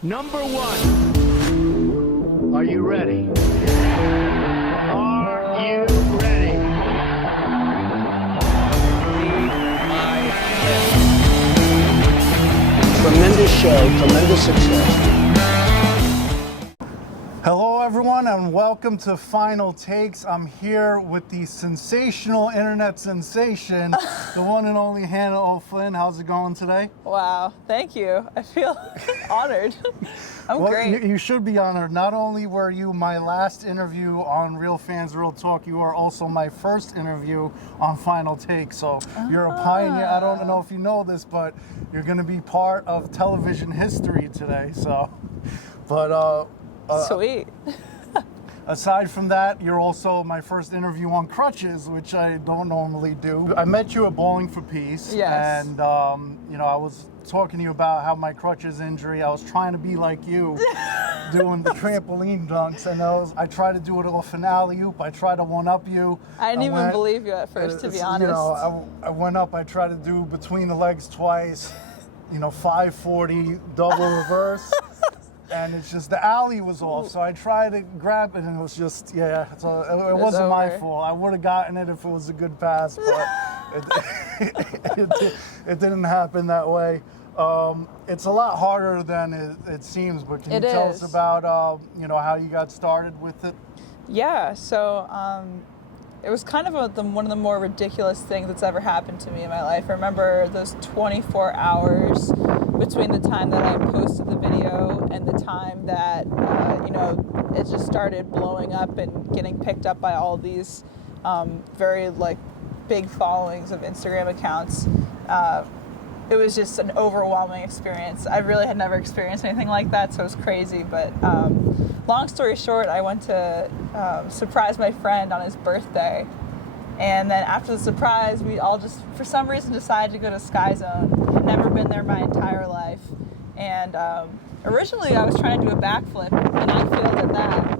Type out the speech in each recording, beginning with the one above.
Number one. Are you ready? Are you ready? Tremendous show, tremendous success. Hello everyone and welcome to Final Takes. I'm here with the sensational internet sensation, the one and only Hannah O'Flynn. How's it going today? Wow, thank you. I feel honored. I'm great. You should be honored. Not only were you my last interview on Real Fans Real Talk, you are also my first interview on Final Take. So you're a pioneer. I don't know if you know this, but you're going to be part of television history today. Sweet. Aside from that, you're also my first interview on crutches, which I don't normally do. I met you at Bowling for Peace. Yes. And, I was talking to you about how my crutches injury, I was trying to be like you, doing the trampoline dunks. And I tried to do it off an alley-oop. I tried to one-up you. I didn't even believe you at first, to be honest. I went up, I tried to do between the legs twice, 540, double reverse. And it's just the alley was off, so I tried to grab it, and it was just, so it wasn't my fault. I would have gotten it if it was a good pass, but it didn't happen that way. It's a lot harder than it seems, but can you tell us about, how you got started with it? Yeah, so it was kind of one of the more ridiculous things that's ever happened to me in my life. I remember those 24 hours between the time that I posted the video and the time that, it just started blowing up and getting picked up by all these very, big followings of Instagram accounts. It was just an overwhelming experience. I really had never experienced anything like that, so it was crazy. But long story short, I went to surprise my friend on his birthday. And then after the surprise, we all just, for some reason, decided to go to Sky Zone. Had never been there my entire life. And originally, I was trying to do a backflip, and I failed at that.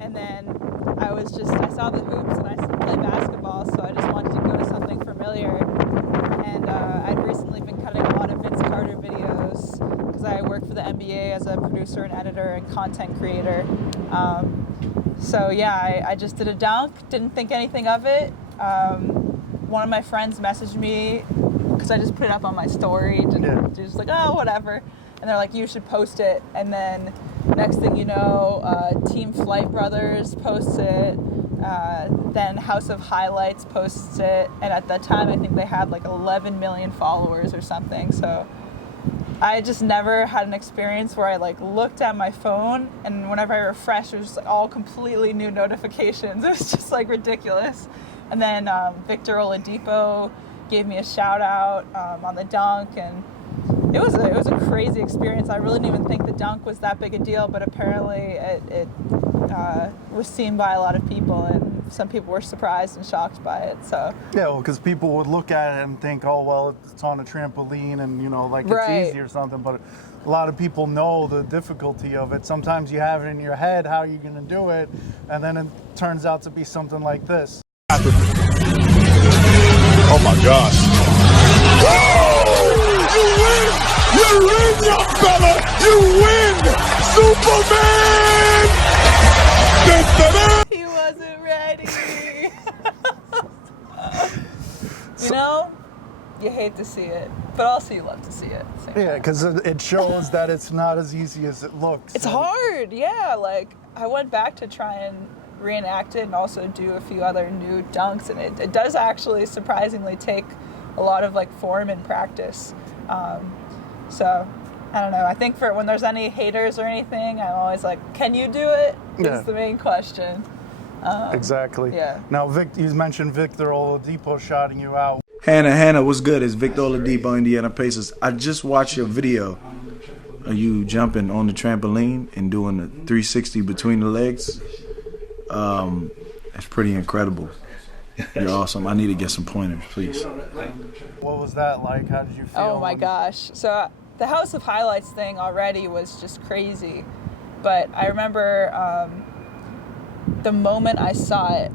And then I saw the hoops, and I play basketball, so I just wanted to go to something familiar. And I'd recently been cutting a lot of Vince Carter videos because I work for the NBA as a producer and editor and content creator. I just did a dunk, didn't think anything of it. One of my friends messaged me because I just put it up on my story, just like, oh, whatever. And they're like, you should post it. And then next thing you know, Team Flight Brothers posts it. Then House of Highlights posts it. And at that time, I think they had 11 million followers or something. So I just never had an experience where I looked at my phone, and whenever I refreshed, it was just all completely new notifications. It was just ridiculous. And then Victor Oladipo gave me a shout out on the dunk, and it was a crazy experience. I really didn't even think the dunk was that big a deal, but apparently it was seen by a lot of people, and some people were surprised and shocked by it. So because people would look at it and think, oh well, it's on a trampoline, and it's easy or something. But a lot of people know the difficulty of it. Sometimes you have it in your head how you're gonna do it, and then it turns out to be something like this. Oh my gosh. You win! You win, young fella! You win! Superman! He wasn't ready. You hate to see it, but also you love to see it. Because it shows that it's not as easy as it looks. It's hard, yeah. I went back to try and reenact it and also do a few other new dunks, and it does actually surprisingly take a lot of form and practice. So I don't know. I think for when there's any haters or anything, I'm always like, can you do it? Is the main question. Exactly. Yeah. Now, you mentioned Victor Oladipo shouting you out. Hannah, what's good? It's Victor Oladipo, Indiana Pacers. I just watched your video of you jumping on the trampoline and doing the 360 between the legs. It's pretty incredible. You're awesome. I need to get some pointers, please. What was that like? How did you feel? Oh my gosh. So the House of Highlights thing already was just crazy. But I remember the moment I saw it,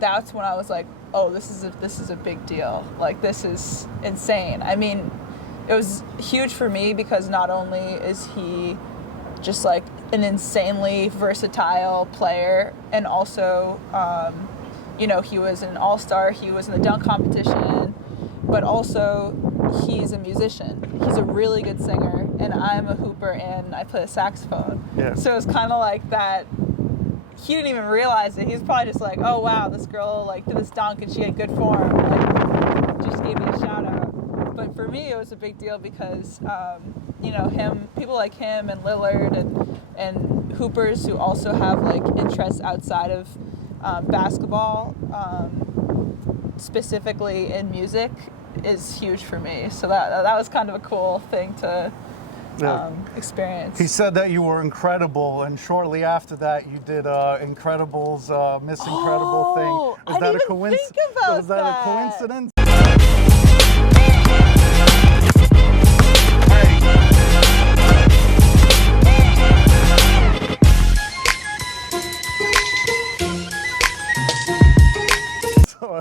that's when I was like, oh, this is a big deal. This is insane. I mean, it was huge for me because not only is he just like an insanely versatile player, and also, you know, he was an all-star, he was in the dunk competition, but also he's a musician. He's a really good singer, and I'm a hooper and I play the saxophone. Yeah. So it's kind of like that. He didn't even realize it. He was probably just like, oh wow, this girl like did this dunk and she had good form. Like, just gave me a shout out. But for me, it was a big deal because, you know, people like him and Lillard and hoopers who also have like interests outside of basketball, specifically in music, is huge for me. So that was kind of a cool thing to experience. He said that you were incredible, and shortly after that, you did Incredibles, Miss Incredible thing. I didn't even think about Is that a coincidence?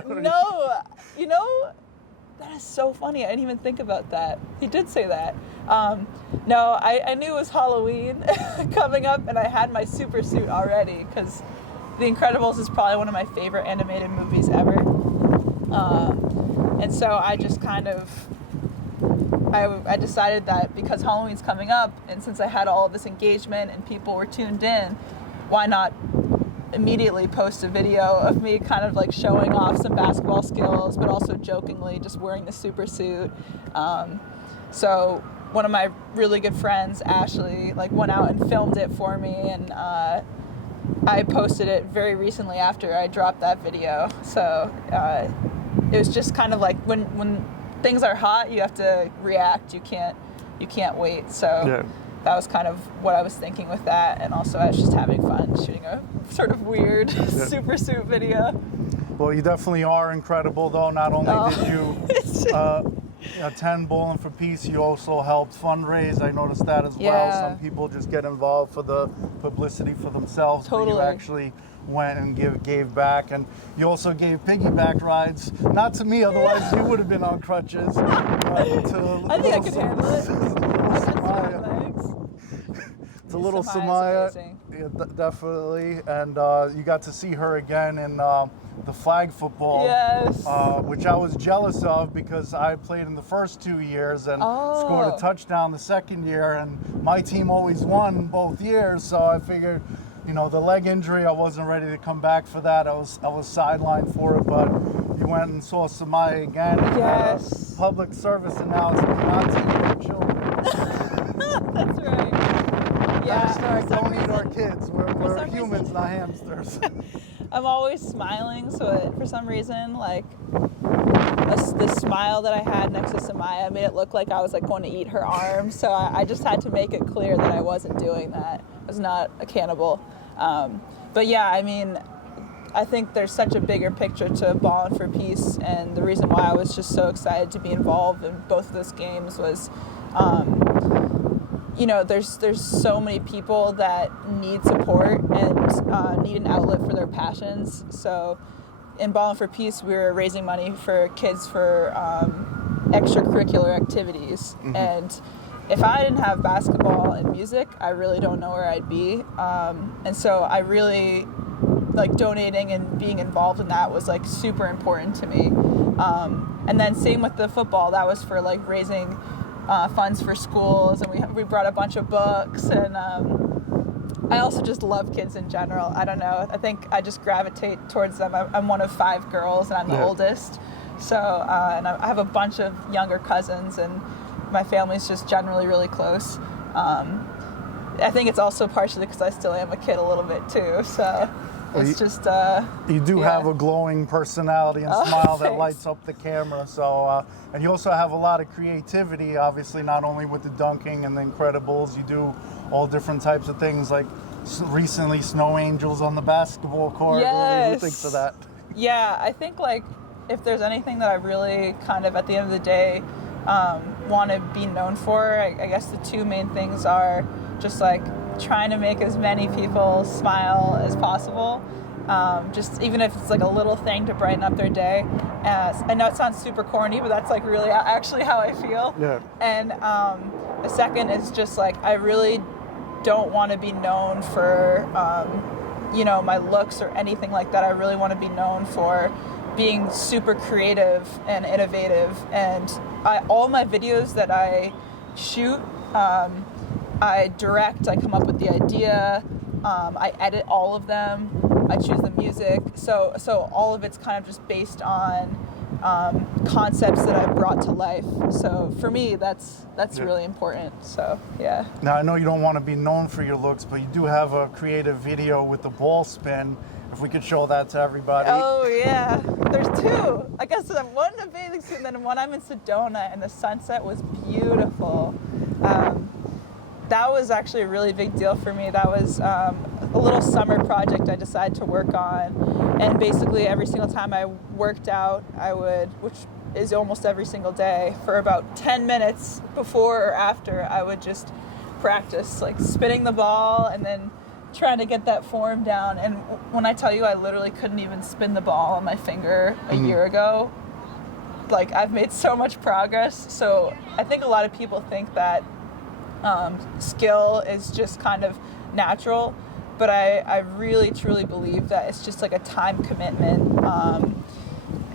No, you know, that is so funny. I didn't even think about that. He did say that. No, I knew it was Halloween coming up, and I had my super suit already because The Incredibles is probably one of my favorite animated movies ever. And so I just kind of, I decided that because Halloween's coming up, and since I had all of this engagement and people were tuned in, why not immediately post a video of me kind of like showing off some basketball skills, but also jokingly just wearing the super suit. So one of my really good friends, Ashley, like went out and filmed it for me, and I posted it very recently after I dropped that video. So it was just kind of like when things are hot, you have to react. You can't wait. So Yeah. that was kind of what I was thinking with that, and also I was just having fun shooting a sort of weird super suit video. Well, you definitely are incredible, though. Not only did you attend Bowling for Peace, you also helped fundraise. I noticed that as well. Yeah. Some people just get involved for the publicity for themselves. But Totally. you actually went and gave back, and you also gave piggyback rides. Not to me, otherwise you would have been on crutches. I think I could handle it. It's a little Samaya's Samaya, amazing. yeah, definitely, and you got to see her again in the flag football, Yes. which I was jealous of because I played in the first 2 years and scored a touchdown the second year, and my team always won both years, so I figured, you know, the leg injury, I wasn't ready to come back for that. I was sidelined for it, but you went and saw Samaya again. And Yes. Public service announcement, not to eat our children. That's right. Yeah. Hashtag don't eat our kids. We're some humans, reason- not hamsters. I'm always smiling, so for some reason, like the smile that I had next to Samaya made it look like I was like going to eat her arm. So I just had to make it clear that I wasn't doing that. I was not a cannibal. But yeah, I mean, I think there's such a bigger picture to Ballin' for Peace, and the reason why I was just so excited to be involved in both of those games was, you know, there's so many people that need support and need an outlet for their passions. So in Ballin' for Peace, we were raising money for kids for extracurricular activities. Mm-hmm. And if I didn't have basketball and music, I really don't know where I'd be. And so I really, like, donating and being involved in that was like super important to me. And then same with the football, that was for like raising funds for schools, and we brought a bunch of books, and I also just love kids in general. I don't know, I think I just gravitate towards them. I'm one of 5 girls, and I'm the oldest, so and I have a bunch of younger cousins, and my family's just generally really close. I think it's also partially because I still am a kid a little bit too, so it's just You do have a glowing personality and smile that thanks. lights up the camera. So, and you also have a lot of creativity, obviously, not only with the dunking and the Incredibles. You do all different types of things, like recently Snow Angels on the basketball court. Yes. Who thinks of that? Yeah, I think like if there's anything that I really kind of at the end of the day want to be known for, I guess the 2 main things are just like trying to make as many people smile as possible, just even if it's like a little thing to brighten up their day. I know it sounds super corny, but that's like really actually how I feel. Yeah. And the second is just like, I really don't want to be known for, my looks or anything like that. I really want to be known for being super creative and innovative. And all my videos that I shoot, I direct, I come up with the idea, I edit all of them, I choose the music. So all of it's kind of just based on concepts that I've brought to life. So for me, that's really important. So yeah. Now I know you don't want to be known for your looks, but you do have a creative video with the ball spin. If we could show that to everybody. Oh yeah, there's two. I guess one in a bathing suit, and then one I'm in Sedona, and the sunset was beautiful. That was actually a really big deal for me. That was a little summer project I decided to work on. And basically every single time I worked out, I would, which is almost every single day, for about 10 minutes before or after, I would just practice like spinning the ball and then trying to get that form down. And when I tell you I literally couldn't even spin the ball on my finger a year ago, like I've made so much progress. So I think a lot of people think that skill is just kind of natural, but I really truly believe that it's just like a time commitment,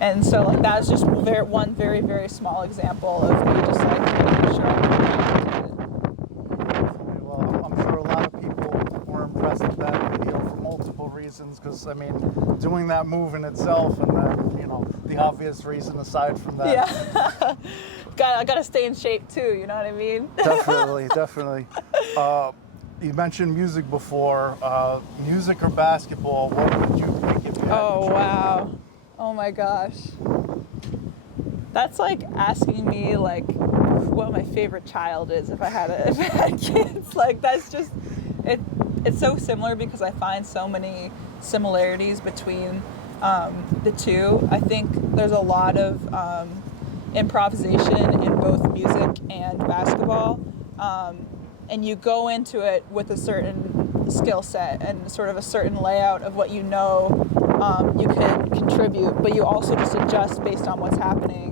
and so like that's just one very, very small example of me just like making sure Well, I'm sure a lot of people were impressed with that video for multiple reasons, because I mean, doing that move in itself, and then the obvious reason aside from that. Yeah. I gotta stay in shape too, you know what I mean? Definitely. You mentioned music before. Music or basketball, what would you pick if you had Oh, to choose? wow. Oh my gosh. That's like asking me like what my favorite child is if I had kids. Like that's just, it's so similar because I find so many similarities between the two. I think there's a lot of improvisation in both music and basketball, and you go into it with a certain skill set and sort of a certain layout of what you can contribute, but you also just adjust based on what's happening,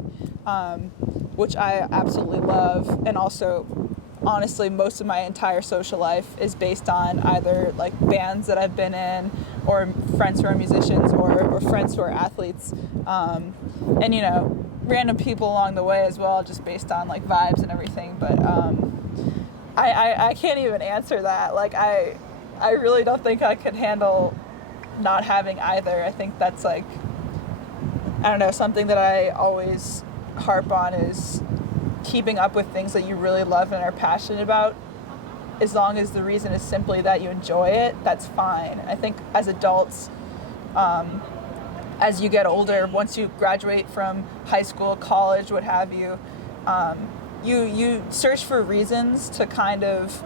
which I absolutely love. And also, honestly, most of my entire social life is based on either like bands that I've been in, or friends who are musicians, or friends who are athletes, and random people along the way as well, just based on like vibes and everything. But I can't even answer that. Like I really don't think I could handle not having either. I think that's like, I don't know, something that I always harp on is keeping up with things that you really love and are passionate about. As long as the reason is simply that you enjoy it, that's fine. I think as adults, as you get older, once you graduate from high school, college, what have you, you search for reasons to kind of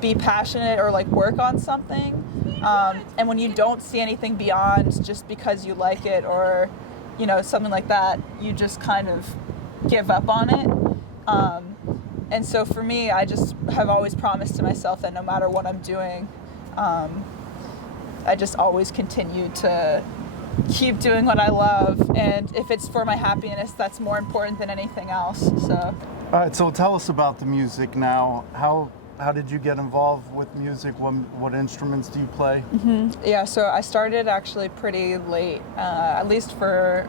be passionate or like work on something. And when you don't see anything beyond just because you like it or, something like that, you just kind of give up on it. And so for me, I just have always promised to myself that no matter what I'm doing, I just always continue to keep doing what I love. And if it's for my happiness, that's more important than anything else. So. All right, so tell us about the music now. How did you get involved with music? What instruments do you play? Mm-hmm. Yeah, so I started actually pretty late, at least for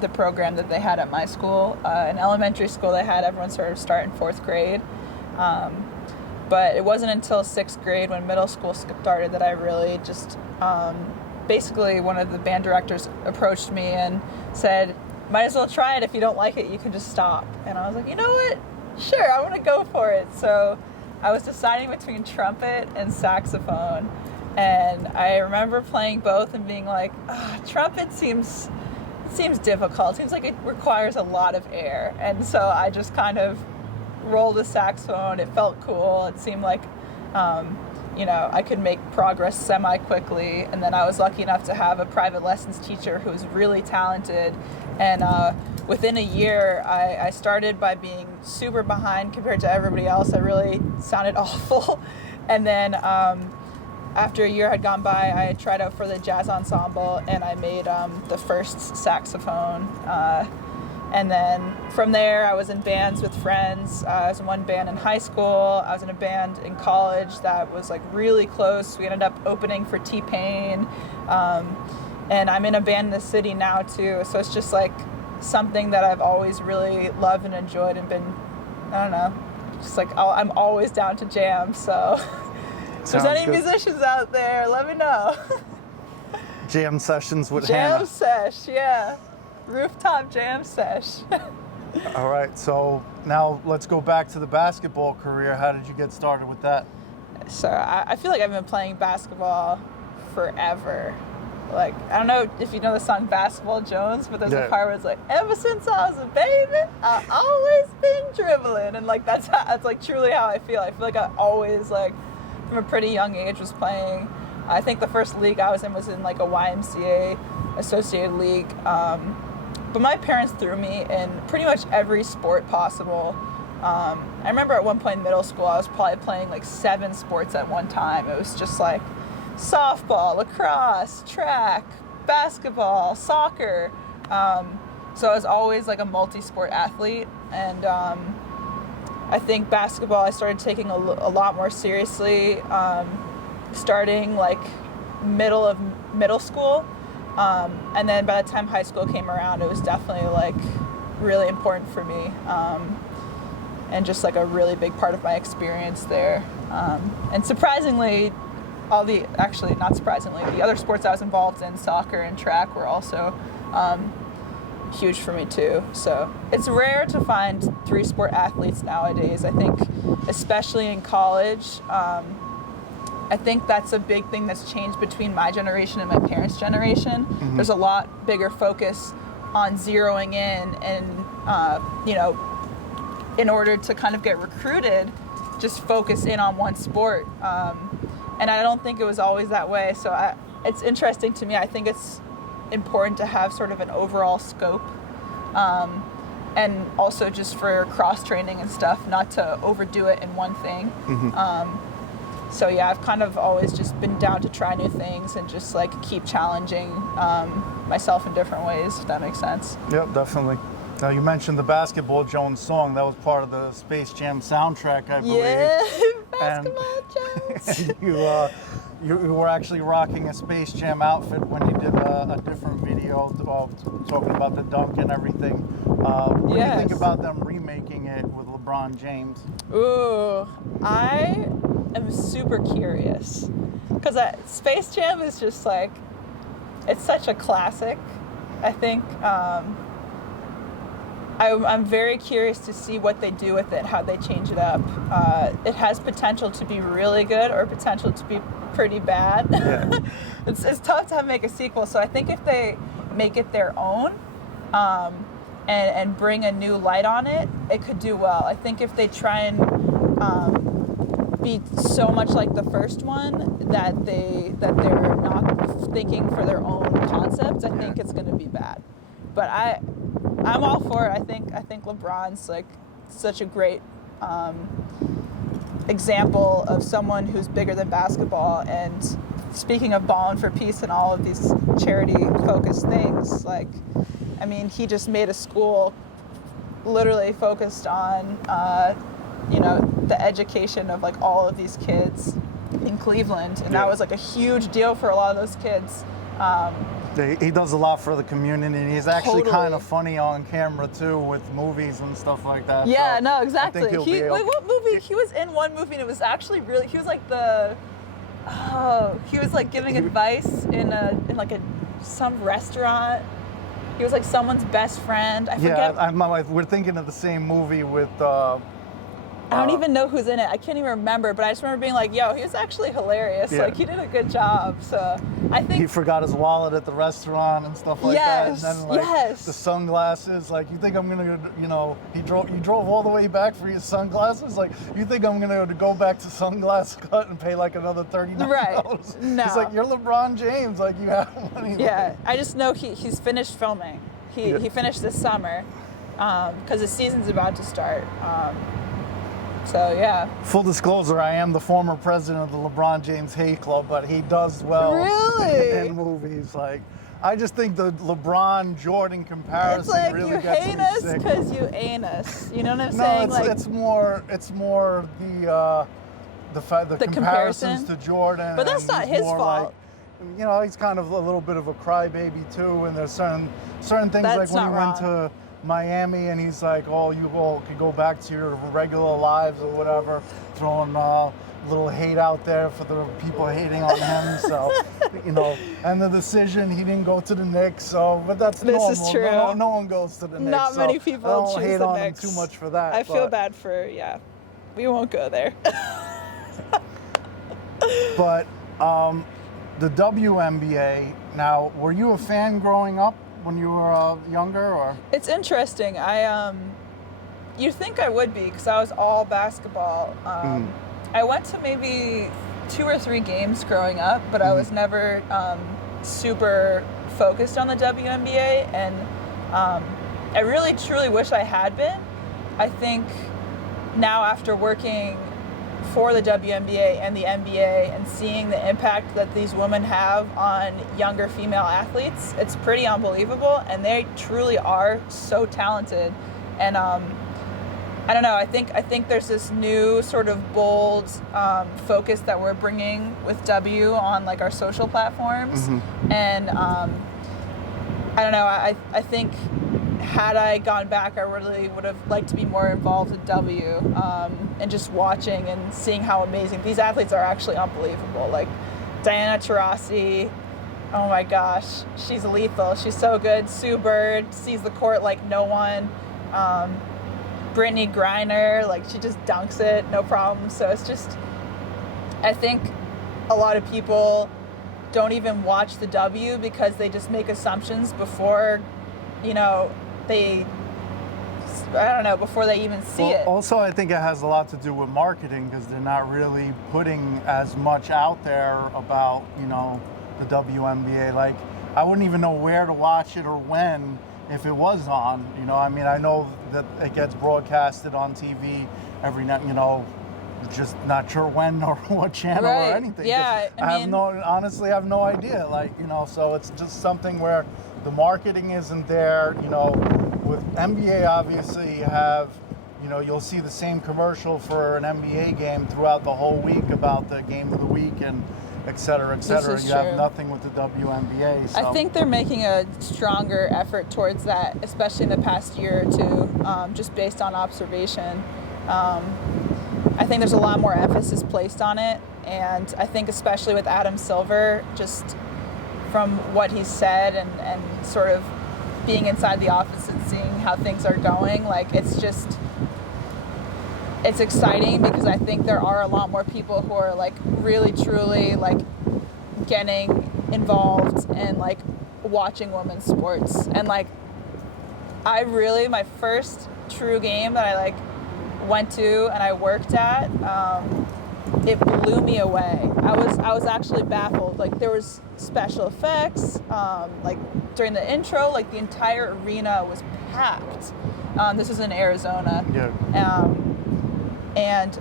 the program that they had at my school. In elementary school, they had everyone sort of start in 4th grade. But it wasn't until 6th grade when middle school started that I really just, basically one of the band directors approached me and said, might as well try it. If you don't like it, you can just stop. And I was like, you know what? Sure, I want to go for it. So I was deciding between trumpet and saxophone. And I remember playing both and being like, trumpet seems difficult. It seems like it requires a lot of air. And so I just kind of rolled the saxophone. It felt cool. It seemed like, I could make progress semi-quickly. And then I was lucky enough to have a private lessons teacher who was really talented. And within a year, I started by being super behind compared to everybody else. I really sounded awful. And then after a year had gone by, I tried out for the jazz ensemble, and I made the first saxophone. And then from there, I was in bands with friends. I was in one band in high school. I was in a band in college that was like really close. We ended up opening for T-Pain. And I'm in a band in the city now too. So it's just like something that I've always really loved and enjoyed and been, I don't know, just like I'm always down to jam. So if there's any musicians out there, let me know. Jam sessions with Hannah. Jam sesh, yeah. Rooftop jam sesh. All right, so now let's go back to the basketball career. How did you get started with that? So I feel like I've been playing basketball forever. Like, I don't know if you know the song Basketball Jones, but there's a part where it's like, ever since I was a baby, I've always been dribbling. And like, that's like truly how I feel. I feel like I always, like, from a pretty young age was playing. I think the first league I was in like a YMCA associated league. But my parents threw me in pretty much every sport possible. I remember at one point in middle school, I was probably playing like 7 sports at one time. It was just like softball, lacrosse, track, basketball, soccer. So I was always like a multi-sport athlete. And I think basketball I started taking a lot more seriously, starting like middle school. And then by the time high school came around, it was definitely like really important for me, and just like a really big part of my experience there. And surprisingly, not surprisingly, the other sports I was involved in, soccer and track, were also huge for me too. So it's rare to find 3-sport athletes nowadays. I think, especially in college. I think that's a big thing that's changed between my generation and my parents' generation. Mm-hmm. There's a lot bigger focus on zeroing in and, in order to kind of get recruited, just focus in on one sport. And I don't think it was always that way. So it's interesting to me. I think it's important to have sort of an overall scope. And also just for cross-training and stuff, not to overdo it in one thing. Mm-hmm. So yeah, I've kind of always just been down to try new things and just like keep challenging myself in different ways, if that makes sense. Yep, definitely. Now you mentioned the Basketball Jones song. That was part of the Space Jam soundtrack, I believe. Yeah, Basketball Jones. You were actually rocking a Space Jam outfit when you did a different video talking about the dunk and everything. What do you think about them remaking it with LeBron James? Ooh, I am super curious because Space Jam is just like, it's such a classic. I think I'm very curious to see what they do with it, how they change it up. It has potential to be really good or potential to be pretty bad. Yeah. It's tough to make a sequel, so I think if they make it their own and bring a new light on it, it could do well. I think if they try and be so much like the first one that they're not thinking for their own concepts, I think it's going to be bad. But I'm all for it. I think LeBron's like such a great example of someone who's bigger than basketball. And speaking of Ballin' for Peace and all of these charity-focused things, like, I mean, he just made a school literally focused on the education of like all of these kids in Cleveland, and that was like a huge deal for a lot of those kids. He does a lot for the community, and he's actually kind of funny on camera too, with movies and stuff like that. Yeah, so no, exactly. What movie? He was in one movie, and it was actually really. He was like he was like giving advice in some restaurant. He was like someone's best friend. I forget. Yeah, we're thinking of the same movie with. I don't even know who's in it. I can't even remember, but I just remember being like, yo, he was actually hilarious. Yeah. Like, he did a good job. So I think... He forgot his wallet at the restaurant and stuff like that. And then, the sunglasses. Like, you think I'm going to, you drove all the way back for your sunglasses? Like, you think I'm going to go back to Sunglass Hut and pay, like, another $39? Right. No. He's like, you're LeBron James. Like, you have money. Yeah. I just know he's finished filming. He finished this summer because the season's about to start. So yeah. Full disclosure, I am the former president of the LeBron James Hate Club, but he does well Really? in movies. Like, I just think the LeBron Jordan comparison It's like really you gets hate me us sick. because you ain't us. You know what I'm No, saying? it's, Like, it's more the The comparisons comparison? to Jordan. But that's and not he's his more fault. Like, you know, he's kind of a little bit of a crybaby too, and there's certain things That's like when he not went wrong. to Miami and he's like, "Oh, you all could go back to your regular lives or whatever," throwing little hate out there for the people hating on him. So, you know, and the decision he didn't go to the Knicks. So, but that's This normal. is true. No one goes to the Knicks. not so many people I don't choose hate the on Knicks. him too much for that. I feel but- bad for, yeah. We won't go there. But the WNBA. Now, were you a fan growing up when you were younger, or? It's interesting. You'd think I would be because I was all basketball. I went to maybe 2 or 3 games growing up, but I was never super focused on the WNBA, and I really truly wish I had been. I think now after working for the WNBA and the NBA and seeing the impact that these women have on younger female athletes, it's pretty unbelievable, and they truly are so talented. And I don't know, I think there's this new sort of bold focus that we're bringing with W on like our social platforms. And I don't know, I think had I gone back, I really would have liked to be more involved with W, and just watching and seeing how amazing these athletes are. Actually unbelievable. Like Diana Taurasi, oh my gosh, she's lethal. She's so good. Sue Bird sees the court like no one. Brittany Griner, like she just dunks it, no problem. So it's just, I think a lot of people don't even watch the W because they just make assumptions before, you know, before they even see it. Also, I think it has a lot to do with marketing because they're not really putting as much out there about, you know, the WNBA. Like, I wouldn't even know where to watch it or when if it was on. You know, I mean, I know that it gets broadcasted on TV every night, you know, just not sure when or what channel Right. or anything. Yeah, I mean, honestly, I have no idea. Like, you know, so it's just something where the marketing isn't there. You know, with NBA, obviously, you have, you know, you'll see the same commercial for an NBA game throughout the whole week about the game of the week and et cetera, et cetera. is You have true. nothing with the WNBA. So. I think they're making a stronger effort towards that, especially in the past year or two, just based on observation. I think there's a lot more emphasis placed on it, and I think especially with Adam Silver, just from what he's said and sort of being inside the office and seeing how things are going, like it's exciting because I think there are a lot more people who are like really truly like getting involved and like watching women's sports. And like my first true game that I like went to and I worked at, it blew me away. I was actually baffled. Like there was special effects, like during the intro, like the entire arena was packed. This is in Arizona. Yeah. And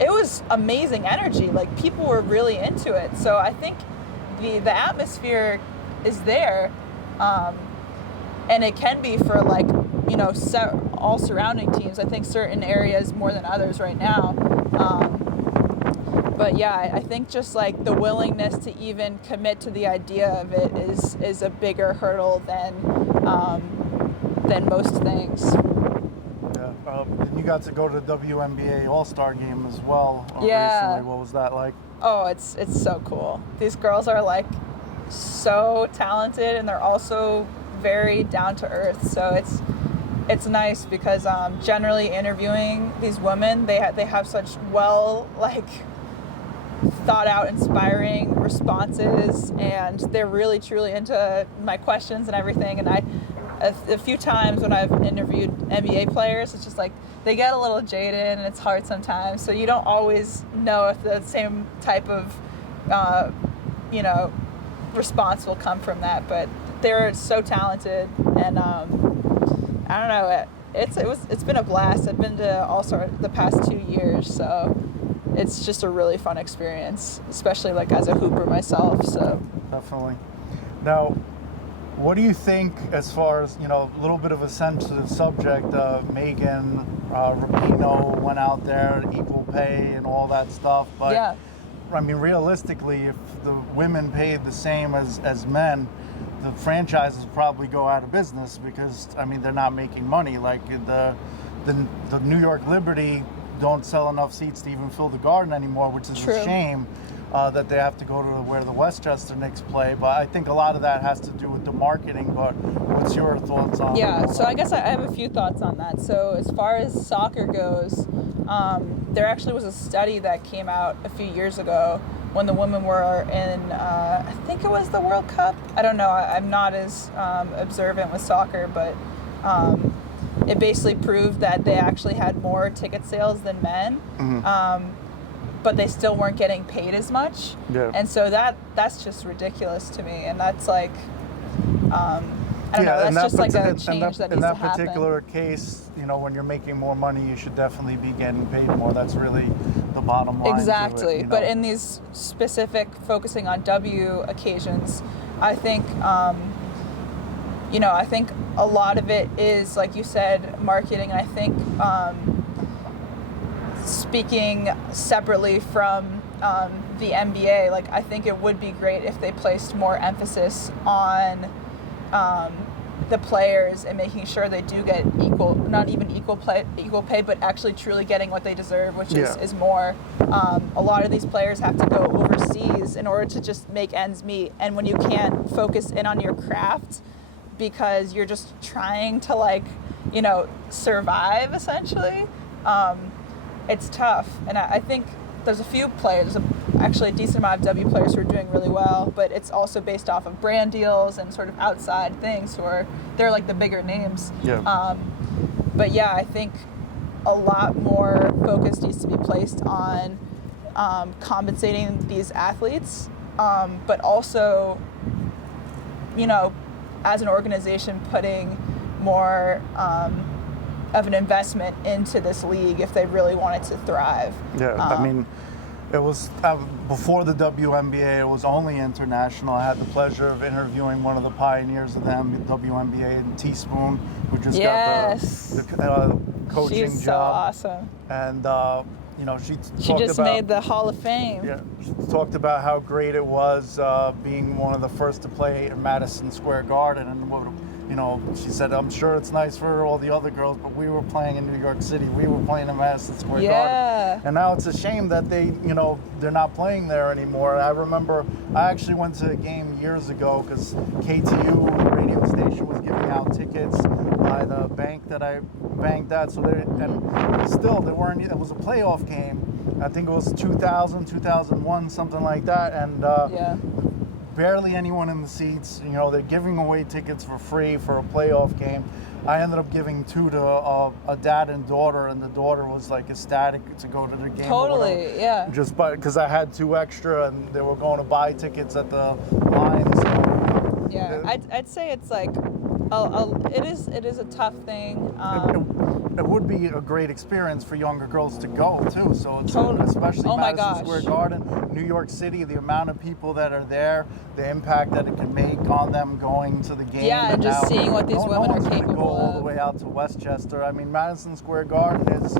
it was amazing energy. Like people were really into it. So I think the atmosphere is there, and it can be for like, you know, all surrounding teams. I think certain areas more than others right now. But yeah, I think just like the willingness to even commit to the idea of it is a bigger hurdle than most things. Yeah. And you got to go to the WNBA All-Star game as well Yeah. recently. What was that like? Oh, it's so cool. These girls are like so talented, and they're also very down to earth. So it's nice because generally interviewing these women, they have such thought out, inspiring responses, and they're really truly into my questions and everything. And a few times when I've interviewed NBA players, it's just like they get a little jaded and it's hard sometimes. So you don't always know if the same type of response will come from that. But they're so talented, and I don't know. it's been a blast. I've been to All-Star the past 2 years, so it's just a really fun experience, especially like as a hooper myself. So Definitely. Now, what do you think as far as, a little bit of a sensitive subject, Megan Rapinoe went out there, equal pay and all that stuff, but yeah. I mean, realistically, if the women paid the same as men, the franchises probably go out of business because, I mean, they're not making money. Like the New York Liberty don't sell enough seats to even fill the Garden anymore, which is True. a shame that they have to go to where the Westchester Knicks play. But I think a lot of that has to do with the marketing. But what's your thoughts on Yeah, all so that? I guess I have a few thoughts on that. So as far as soccer goes, there actually was a study that came out a few years ago when the women were in, I think it was the World Cup. I don't know. I'm not as observant with soccer, but it basically proved that they actually had more ticket sales than men, but they still weren't getting paid as much. Yeah. And so that's just ridiculous to me. And that's like, I don't know, and that's just like a in change that in needs that to happen. particular case, when you're making more money, you should definitely be getting paid more. That's really the bottom line. Exactly. To it, But in these specific focusing on W occasions, I think, I think a lot of it is, like you said, marketing. And I think speaking separately from the NBA, like I think it would be great if they placed more emphasis on the players and making sure they do get not even equal pay, but actually truly getting what they deserve, which is more. A lot of these players have to go overseas in order to just make ends meet. And when you can't focus in on your craft because you're just trying to survive essentially, it's tough. And I think there's a few players, actually a decent amount of W players who are doing really well, but it's also based off of brand deals and sort of outside things they're like the bigger names. Yeah. But yeah, I think a lot more focus needs to be placed on compensating these athletes, but also, as an organization, putting more of an investment into this league if they really want it to thrive. Yeah, I mean, it was before the WNBA. It was only international. I had the Oh pleasure of interviewing one of the pioneers of them, the WNBA, and Teaspoon, who just got the coaching She's job. so awesome. And she She talked just about, made the Hall of Fame. Yeah, she talked about how great it was being one of the first to play in Madison Square Garden, and she said, "I'm sure it's nice for all the other girls, but we were playing in New York City. We were playing in Madison Square Garden." And now it's a shame that they're not playing there anymore. I remember I actually went to a game years ago because KTU, the radio station, was giving out tickets by the bank that I banked at. So there weren't. It was a playoff game. I think it was 2000, 2001, something like that, and barely anyone in the seats. They're giving away tickets for free for a playoff game. I ended up giving two to a dad and daughter, and the daughter was like ecstatic to go to the game. Totally, yeah. Just because I had two extra, and they were going to buy tickets at the line. So, Yeah, I'd say it's like, it is a tough thing. It would be a great experience for younger girls to go too. So it's especially Oh my Madison gosh. Square Garden, New York City, the amount of people that are there, the impact that it can make on them going to the game. Yeah, and just seeing what these women are capable capable go all the of. way out to Westchester. I mean, Madison Square Garden is,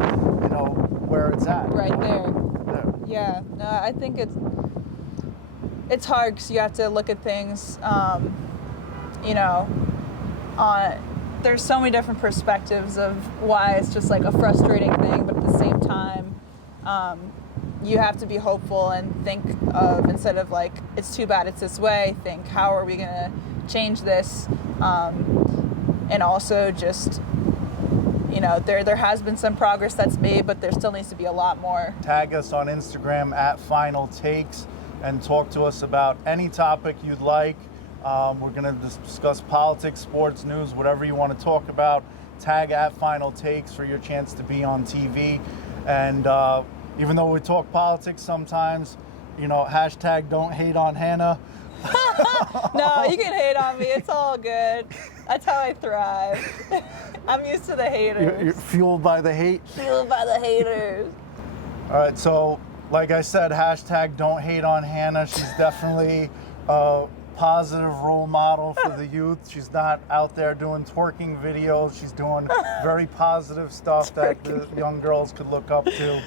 where it's at. Right there. Yeah, no, I think it's hard because you have to look at things, there's so many different perspectives of why it's just like a frustrating thing, but at the same time, you have to be hopeful and think of, instead of like, it's too bad it's this way, think, how are we going to change this? And also just, there has been some progress that's made, but there still needs to be a lot more. Tag us on Instagram at Final Takes and talk to us about any topic you'd like. We're going to discuss politics, sports, news, whatever you want to talk about. Tag at Final Takes for your chance to be on TV. And even though we talk politics sometimes, hashtag don't hate on Hannah. No, you can hate on me. It's all good. That's how I thrive. I'm used to the haters. You're fueled by the hate. Fueled by the haters. All right, so like I said, hashtag don't hate on Hannah. She's definitely a positive role model for the youth. She's not out there doing twerking videos. She's doing very positive stuff that the young girls could look up to.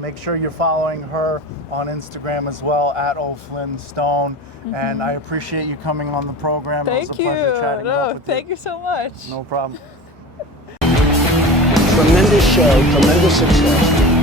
Make sure you're following her on Instagram as well, at @OFlynnStone. And I appreciate you coming on the program. It was a Thank you. pleasure chatting up No, with thank you so much. No problem. Tremendous show, tremendous success.